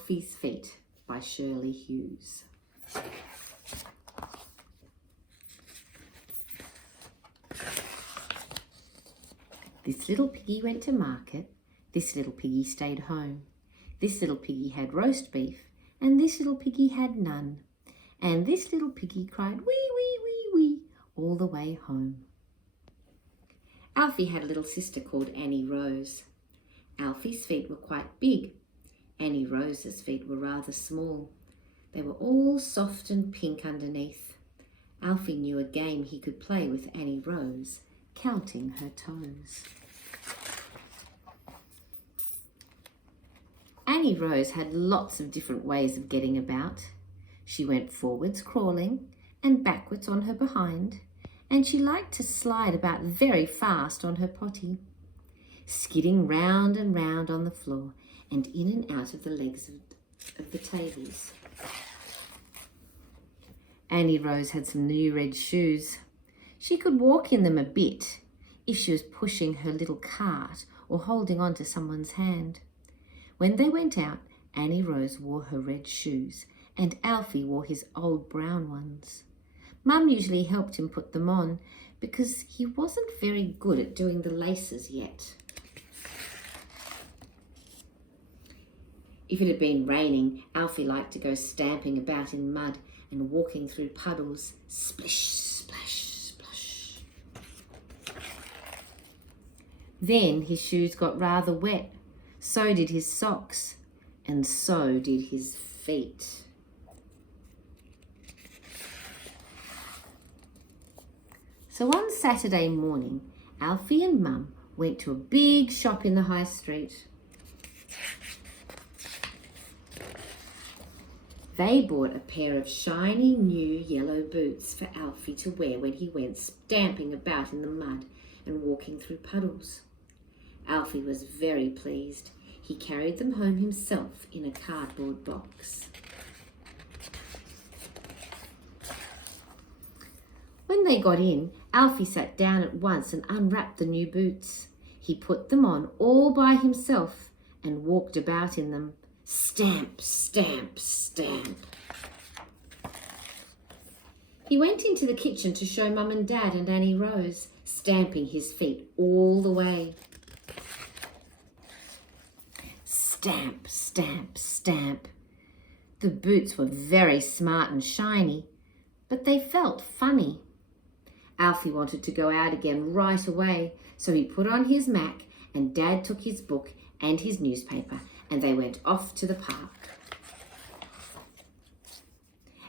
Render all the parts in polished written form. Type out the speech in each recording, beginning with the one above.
Alfie's Feet by Shirley Hughes. This little piggy went to market, this little piggy stayed home. This little piggy had roast beef, and this little piggy had none. And this little piggy cried wee, wee, wee, wee, all the way home. Alfie had a little sister called Annie Rose. Alfie's feet were quite big. Annie Rose's feet were rather small. They were all soft and pink underneath. Alfie knew a game he could play with Annie Rose, counting her toes. Annie Rose had lots of different ways of getting about. She went forwards crawling and backwards on her behind, and she liked to slide about very fast on her potty, skidding round and round on the floor and in and out of the legs of the tables. Annie Rose had some new red shoes. She could walk in them a bit if she was pushing her little cart or holding on to someone's hand. When they went out, Annie Rose wore her red shoes and Alfie wore his old brown ones. Mum usually helped him put them on because he wasn't very good at doing the laces yet. If it had been raining, Alfie liked to go stamping about in mud and walking through puddles, splish, splash, splosh. Then his shoes got rather wet, so did his socks, and so did his feet. So one Saturday morning, Alfie and Mum went to a big shop in the high street. They bought a pair of shiny new yellow boots for Alfie to wear when he went stamping about in the mud and walking through puddles. Alfie was very pleased. He carried them home himself in a cardboard box. When they got in, Alfie sat down at once and unwrapped the new boots. He put them on all by himself and walked about in them. Stamp, stamp, stamp. He went into the kitchen to show Mum and Dad and Annie Rose, stamping his feet all the way. Stamp, stamp, stamp. The boots were very smart and shiny, but they felt funny. Alfie wanted to go out again right away, so he put on his Mac and Dad took his book and his newspaper and they went off to the park.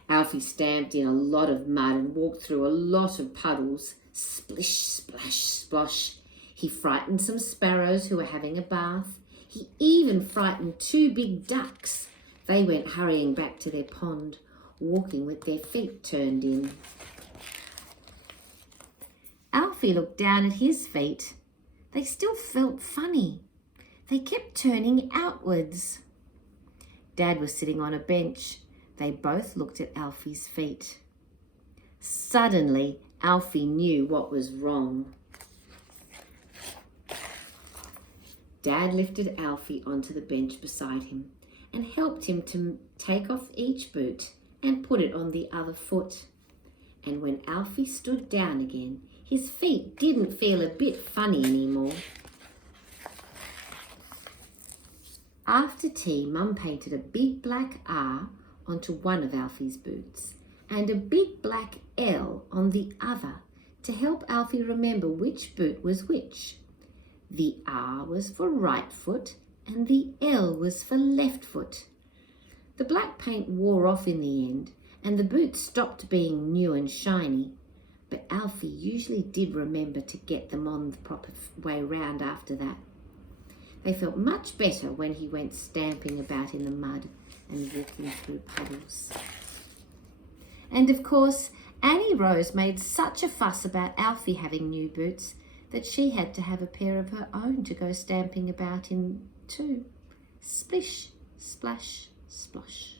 Alfie stamped in a lot of mud and walked through a lot of puddles. Splish, splash, splosh. He frightened some sparrows who were having a bath. He even frightened 2 big ducks. They went hurrying back to their pond, walking with their feet turned in. Alfie looked down at his feet. They still felt funny. They kept turning outwards. Dad was sitting on a bench. They both looked at Alfie's feet. Suddenly, Alfie knew what was wrong. Dad lifted Alfie onto the bench beside him and helped him to take off each boot and put it on the other foot. And when Alfie stood down again, his feet didn't feel a bit funny anymore. After tea, Mum painted a big black R onto one of Alfie's boots and a big black L on the other to help Alfie remember which boot was which. The R was for right foot and the L was for left foot. The black paint wore off in the end and the boots stopped being new and shiny, but Alfie usually did remember to get them on the proper way round after that. They felt much better when he went stamping about in the mud and walking through puddles. And of course, Annie Rose made such a fuss about Alfie having new boots that she had to have a pair of her own to go stamping about in too. Splish, splash, splosh.